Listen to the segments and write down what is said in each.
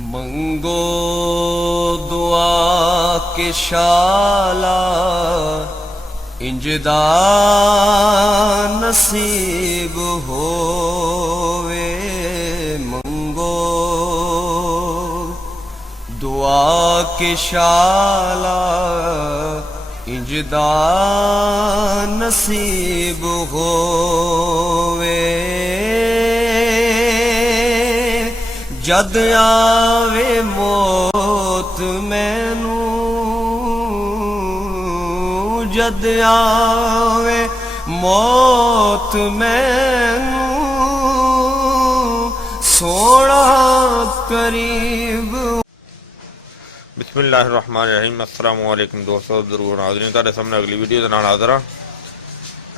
मंगो दुआ के शाला इंजदा नसीब होवे। मंगो दुआ के शाला इंजदा नसीब होवे। जद आवे मौत मैनू, जद आवे मौत मैनू, सोना करीब। बिस्मिल्लाहिर्रहमानिर्रहीम। अस्सलाम वालेकुम दोस्तों, जरूर नाज़रीन, तुहाडे सामने अगली वीडियो दे नाल हाज़र हां।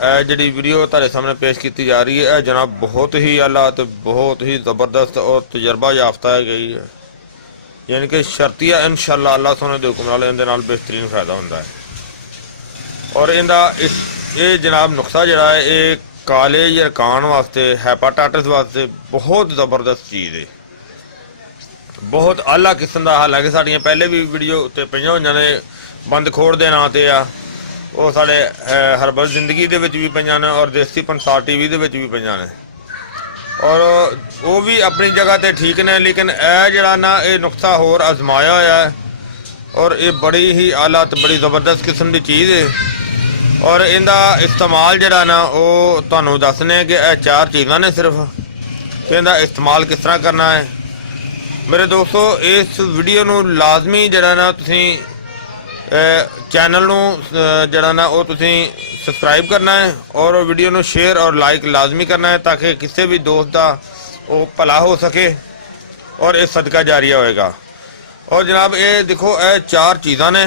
जी वीडियो तुहाडे सामने पेश की जा रही है जनाब बहुत ही आला तो बहुत ही ज़बरदस्त और तजर्बा याफ्ता है गई है, यानी कि शर्तिया इंशाअल्लाह अल्लाह सोने के हुक्म नाल इहदे नाल बेहतरीन फायदा होंदा है। और इहदा ये जनाब नुस्खा जिहड़ा है ये काले यरकान वास्ते, हैपाटाइटिस वास्ते बहुत ज़बरदस्त चीज़ है, बहुत आला किस्म का। हालांकि साड़ियाँ पहले भी वीडियो उत्ते पईयां होईयां ने बंद खोड़ दे नां ते आ, वो साढ़े हरबल जिंदगी दे विच भी पईयां ने और देसी पंसार टीवी दे विच भी पईयां ने, और वो भी अपनी जगह ते ठीक ने। लेकिन यह जिहड़ा ना ये नुस्खा होर आजमाया होया है और ये बड़ी ही आला ते बड़ी ज़बरदस्त किस्म की चीज़ है। और इहदा इस्तेमाल जिहड़ा ना वो तुहानूं दसने कि यह चार चीज़ां ने सिर्फ, कि इहदा इस्तेमाल किस तरह करना है। मेरे दोस्तों, इस वीडियो नूं लाजमी जिहड़ा ना तुसीं चैनल नूं जिहड़ा ना वो तुसीं सबसक्राइब करना है और वीडियो नूं शेयर और लाइक लाजमी करना है, ताकि किसी भी दोस्त का वो भला हो सके और ये सदका जारिया होएगा। और जनाब ये देखो, ये चार चीज़ां ने।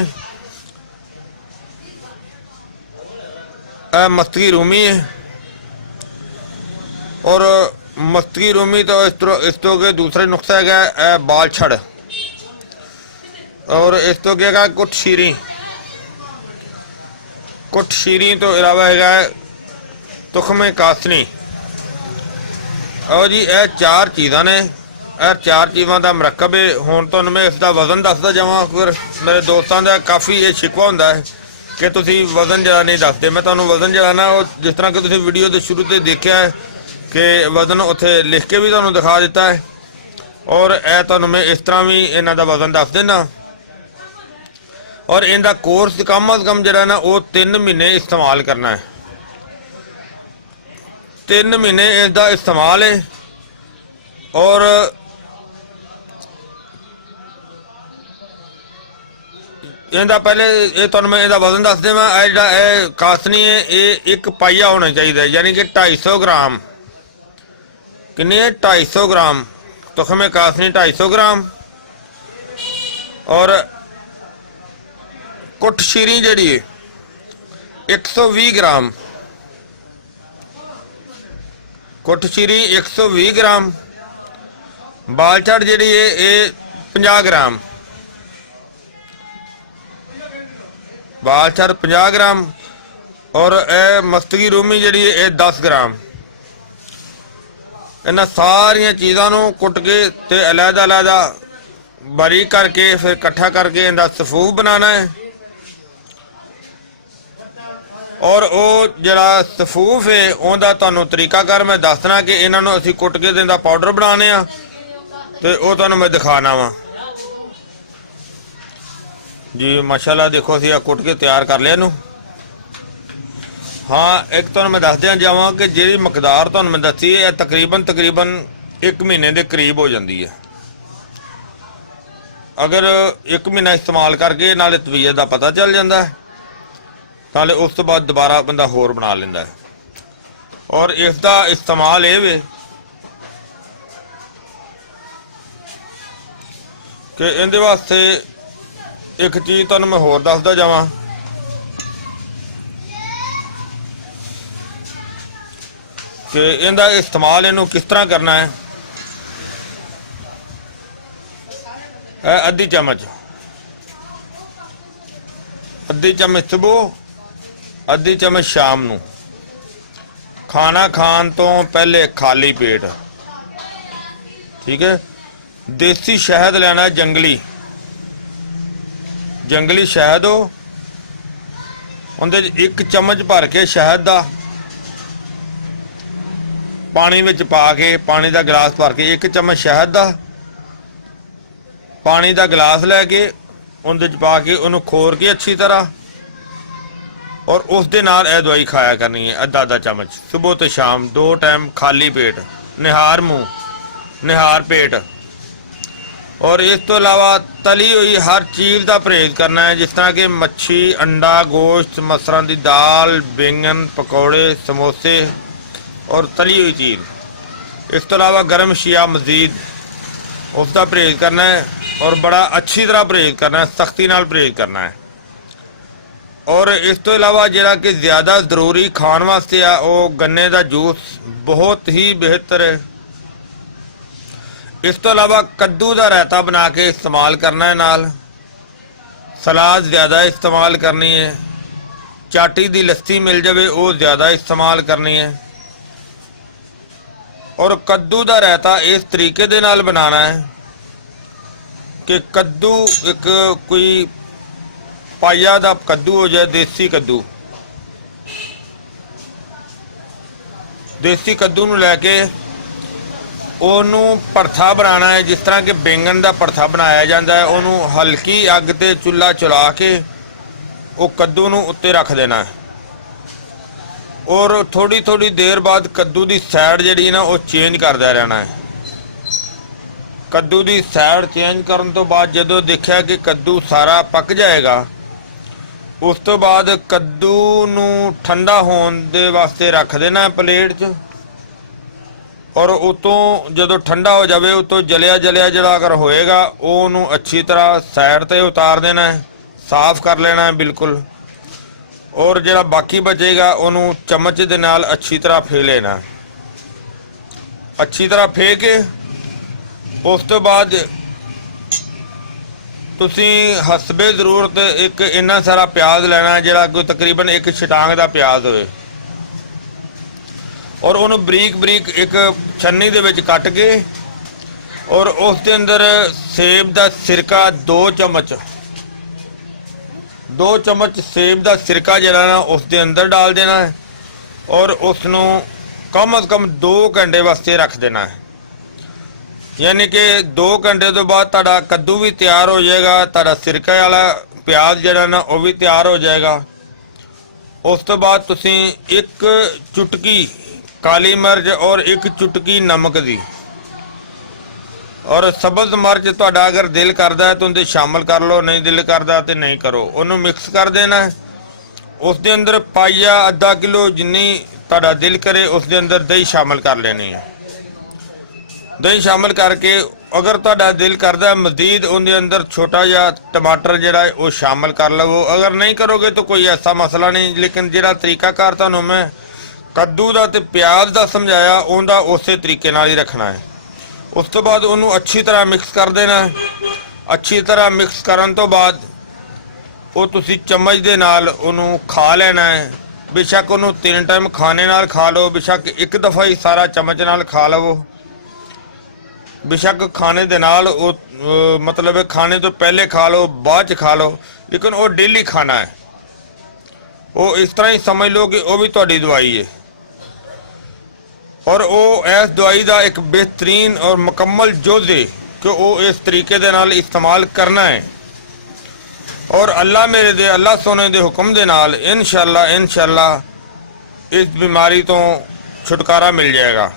मस्तकी रूमी है, और मस्तकी रूमी तो इस तो के दूसरे नुस्खा है बाल छड़, और इस तो क्या है कुट शीरी। कुट शीरी तो इलावा है तुखमे कासनी। और जी यह चार चीज़ां ने, यह चार चीज़ों का मरकब है। हुण तुहानूं मैं इसका वजन दसदा जावां, फिर मेरे दोस्तों का काफ़ी ये शिकवा होंदा है कि तुसीं वजन जरा नहीं दसदे। मैं तुहानूं वजन जरा ना वो जिस तरह कि तुसीं वीडियो के शुरू से देखा है कि वजन उत्थे लिख के भी तुहानूं दिखा दिता है, और यह तुहानूं मैं इस तरह भी इन्हां दा वजन दस देना। और इनका कोर्स कम अज कम जरा ना वो 3 महीने इस्तेमाल करना है। 3 महीने इसका इस्तेमाल है। और इनका पहले ये तुहानूं मैं इसका वजन दस देवां। जिहड़ा कासनी है ये 1 पाइया होना चाहिए, यानी कि 250 ग्राम। कितनी है? 250 ग्राम तुखमे कासनी, 250 ग्राम। और कुट शीरी जी 120 ग्राम, कुट शीरी 120 ग्राम। बालछड़ जी है 50 ग्राम, बालछड़ 50 ग्राम। और मस्तकी रूमी जी है 10 ग्राम। इन्हां सारिया चीज़ों कुट के ते अलहदा अलहदा बारीक करके फिर इकट्ठा करके इनका सफूफ बनाना है। और वो जरा सफूफ है उनका तुहानूं तरीकाकार मैं दसना कि इन्हों असीं कुट के इनका पाउडर बनाने आ, तो वो तुहानूं मैं दिखाना वा जी। माशाल्लाह देखो असीं कुट के तैयार कर लिया नूं। हाँ, एक तुहानूं मैं दस दिया जावां कि जिहड़ी मकदार तुहानूं मैं दसी है तकरीबन 1 महीने के करीब हो जाती है। अगर 1 महीना इस्तेमाल करके नाले तबीयत का पता चल जाता है, नाले उस तो बाद दोबारा बंदा होर बना लेंदा है। और इसका इस्तेमाल ये वे कि इहदे वास्ते एक चीज़ तुहानूं मैं होर दसदा जावां कि इहदा इस्तेमाल इहनूं किस तरह करना है। अद्धी चम्मच, अद्धी चम्मच सुबह, अद्धी चम्मच शाम नूं। खाना खाण तो पहले खाली पेट, ठीक है। देसी शहद लेना है, जंगली शहद हो, ਉਹਦੇ 'ਚ 1 चम्मच भर के शहद ਦਾ पानी ਵਿੱਚ ਪਾ ਕੇ, पानी ਦਾ ਗਲਾਸ ਭਰ ਕੇ 1 चम्मच शहद ਦਾ पानी ਦਾ ਗਲਾਸ ਲੈ ਕੇ ਉਹਦੇ 'ਚ ਪਾ ਕੇ ਉਹਨੂੰ ਖੋਰ ਕੇ ਅੱਛੀ ਤਰ੍ਹਾਂ, और उस दे नाल ਇਹ ਦਵਾਈ ਖਾਇਆ ਕਰਨੀ है ਅੱਧਾ चम्मच सुबह ਤੇ शाम 2 टाइम खाली पेट, निहार मुंह, निहार पेट। और इस तो अलावा तली हुई हर चीज़ का परहेज करना है, जिस तरह कि मच्छी, अंडा, गोश्त, मसरां दी दाल, बैंगन, पकौड़े, समोसे और तली हुई चीज़। इस तो अलावा गर्म शिया मज़ीद उसका परहेज करना है, और बड़ा अच्छी तरह परहेज करना है, सख्ती नाल परहेज करना है। और इस तो अलावा जिहड़ा कि ज़्यादा ज़रूरी खाण वास्ते आ, वो गन्ने का जूस बहुत ही बेहतर है। इस तो अलावा कद्दू का रायता बना के इस्तेमाल करना है, नाल सलाद ज़्यादा इस्तेमाल करनी है, चाटी दी लस्सी मिल जाए वो ज़्यादा इस्तेमाल करनी है। और कद्दू का रायता इस तरीके दे नाल बनाना है कि कद्दू एक कोई पाइया दा कद्दू हो जाए, देसी कद्दू नूं लैके ਉਹਨੂੰ ਭਰਥਾ ਬਣਾਉਣਾ है, जिस तरह कि बैंगन का भरथा बनाया जाता है। ਉਹਨੂੰ हल्की अग ते चुल्हा चला के वो कद्दू नूं उत्ते रख देना है, और थोड़ी थोड़ी देर बाद कद्दू की साइड जिहड़ी ना वो चेंज करदा रहना है। कद्दू की साइड चेंज करन तो बाद जदों देखिया कि कद्दू सारा पक जाएगा, उस तो बाद कद्दू नूं ठंडा होण दे वास्ते रख देना है प्लेट 'च। और उतों जदों ठंडा हो जाए, उतों जलिया जलिया जड़ा अगर होएगा वो अच्छी तरह साइड ते उतार देना है, साफ कर लेना है बिल्कुल। और जड़ा बाकी बचेगा उन्होंने चम्मच दे नाल अच्छी तरह फे लेना, अच्छी तरह फे के उस तो बाद तुसी हसबे जरूरत एक इन्ना सारा प्याज लेना है, जड़ा कोई तकरीबन 1 छटांग का प्याज होवे, और उन्होंने बरीक बरीक एक छन्नी दे विच कट के, और उस दे अंदर सेब का सिरका 2 चम्मच सेब का सिरका जरा ना उस दे अंदर डाल देना है, और उसनों कम अज़ कम 2 घंटे वास्ते रख देना है। यानी कि 2 घंटे तो बाद तुहाडा कद्दू भी तैयार हो जाएगा, तुहाडा सिरका वाला प्याज जरा ना वो भी तैयार हो जाएगा। उस तो बाद तुसीं 1 चुटकी काली मिर्च और 1 चुटकी नमक दी, और सब्ज़ मिर्च तुहाडा अगर दिल करदा है तो उनते शामिल कर लो, नहीं दिल करदा तो नहीं करो। उन्होंने मिक्स कर देना है, उस दे अंदर पाइया आधा किलो जिन्नी तुहाडा दिल करे उस दे अंदर दही शामिल कर लेनी है। दही शामिल करके अगर तुहाडा दिल करदा है मज़ीद उनके अंदर छोटा जिहा टमाटर जिहड़ा है वो शामिल कर लवो, अगर नहीं करोगे तो कोई ऐसा मसला नहीं। लेकिन जिहड़ा तरीकाकार तुहानूं मैं कद्दू का ते प्याज का समझाया उनका उस तरीके नाल ही रखना है। उस तो बाद उन्होंने अच्छी तरह मिक्स कर देना है। अच्छी तरह मिक्स करन तो बाद वो तुसी चम्मच दे नाल उन्होंने खा लेना है। बेशक उन्होंने 3 टाइम खाने नाल खा लो, बेशक एक दफ़ा ही सारा चम्मच नाल खा लवो, बेशक खाने दे नाल मतलब खाने तो पहले खा लो, बाद च खा लो, लेकिन वो डेली खाना है। वो इस तरह ही समझ लो कि वो भी तुहाडी दवाई है, और वो इस दवाई का एक बेहतरीन और मुकम्मल जुज़ है कि वो इस तरीके दे नाल इस्तेमाल करना है। और अल्लाह मेरे दे अल्लाह सोने दे हुक्म दे नाल इंशाअल्लाह इस बीमारी तो छुटकारा मिल जाएगा।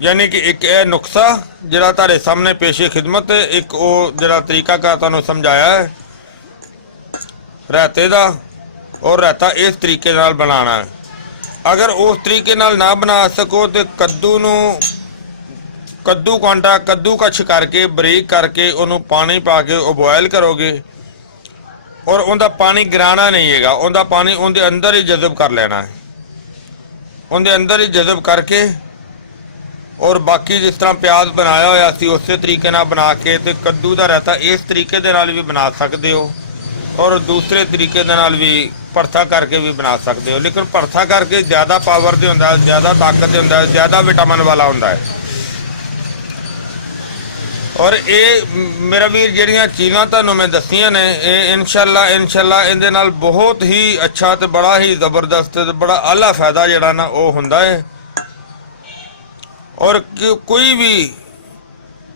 यानी कि एक यह नुस्खा जिहड़ा तुहाडे सामने पेशे खिदमत है, एक वो जिहड़ा तरीकाकार तुहानूं समझाया है रायते का, और रायता इस तरीके नाल बनाना है। अगर उस तरीके नाल ना बना सको तो कद्दू कांटा कद्दू कश करके बरीक करके उन्होंने पानी पा के बॉयल करोगे, और उनका पानी गिराना नहीं है, उनका पानी उनके अंदर ही जज़ब कर लेना है, उनके अंदर ही जज़ब करके। और बाकी जिस तरह प्याज बनाया होया सी उस तरीके नाल बना के ते कद्दू का रायता इस तरीके दे नाल भी बना सकते हो, और दूसरे तरीके दे नाल भी भरथा करके भी बना सकते हो। लेकिन भरथा करके ज़्यादा पावर दे हुंदा है, ज़्यादा ताकत दे हुंदा है, ज़्यादा विटामिन वाला हुंदा है। ਔਰ ਇਹ ਮੇਰਾ ਵੀਰ ਜਿਹੜੀਆਂ ਚੀਜ਼ਾਂ ਤੁਹਾਨੂੰ ਮੈਂ ਦੱਸੀਆਂ ਨੇ ਇਹ ਇਨਸ਼ਾਅੱਲਾ ਇਹਦੇ ਨਾਲ ਬਹੁਤ ਹੀ ਅੱਛਾ ਤੇ ਬੜਾ ਹੀ ਜ਼ਬਰਦਸਤ ਤੇ ਬੜਾ ਆਲਾ ਫਾਇਦਾ ਜਿਹੜਾ ਨਾ ਉਹ ਹੁੰਦਾ ਹੈ। ਔਰ ਕੋਈ ਵੀ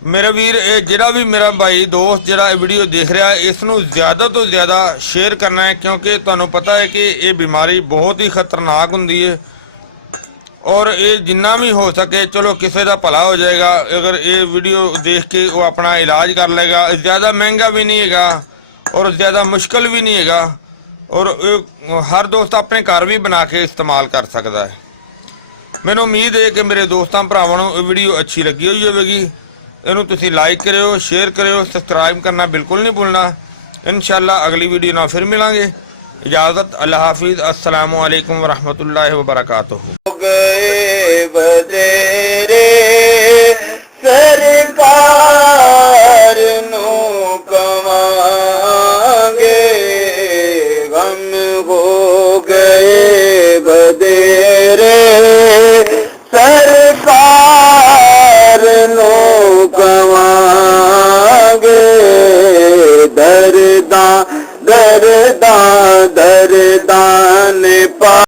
ਮੇਰਾ ਵੀਰ ਇਹ ਜਿਹੜਾ ਵੀ ਮੇਰਾ ਭਾਈ ਦੋਸਤ ਜਿਹੜਾ ਇਹ ਵੀਡੀਓ ਦੇਖ ਰਿਹਾ ਇਸ ਨੂੰ ਜ਼ਿਆਦਾ ਤੋਂ ਜ਼ਿਆਦਾ ਸ਼ੇਅਰ ਕਰਨਾ ਹੈ, ਕਿਉਂਕਿ ਤੁਹਾਨੂੰ ਪਤਾ ਹੈ ਕਿ ਇਹ ਬਿਮਾਰੀ ਬਹੁਤ ਹੀ ਖਤਰਨਾਕ ਹੁੰਦੀ ਹੈ। ਔਰ ਇਹ ਜਿੰਨਾ ਵੀ ਹੋ ਸਕੇ ਚਲੋ ਕਿਸੇ ਦਾ ਭਲਾ ਹੋ ਜਾਏਗਾ ਅਗਰ ਇਹ ਵੀਡੀਓ ਦੇਖ ਕੇ ਉਹ ਆਪਣਾ ਇਲਾਜ ਕਰ ਲਏਗਾ। ज़्यादा महंगा भी नहीं हैगा और ज़्यादा मुश्किल भी नहीं हैगा और हर दोस्त अपने घर भी बना के इस्तेमाल कर सकता है। मैनूं उम्मीद है कि मेरे दोस्तों भरावां नूं ये वीडियो अच्छी लगी हुई होगी। इहनूं तुसीं लाइक करियो, शेयर करियो, सब्सक्राइब करना बिल्कुल नहीं भूलना। इंशाअल्लाह अगली वीडियो नाल फिर मिलांगे। इजाज़त, अल्लाह हाफिज़, अस्सलामु अलैकुम वरहमतुल्लाहि वबरकातुहू। गए बतेरे सरकार नू कमांगे, गम हो गए बतेरे सरकार नू कमांगे, दर्दां दर्दां दर्दां ने पा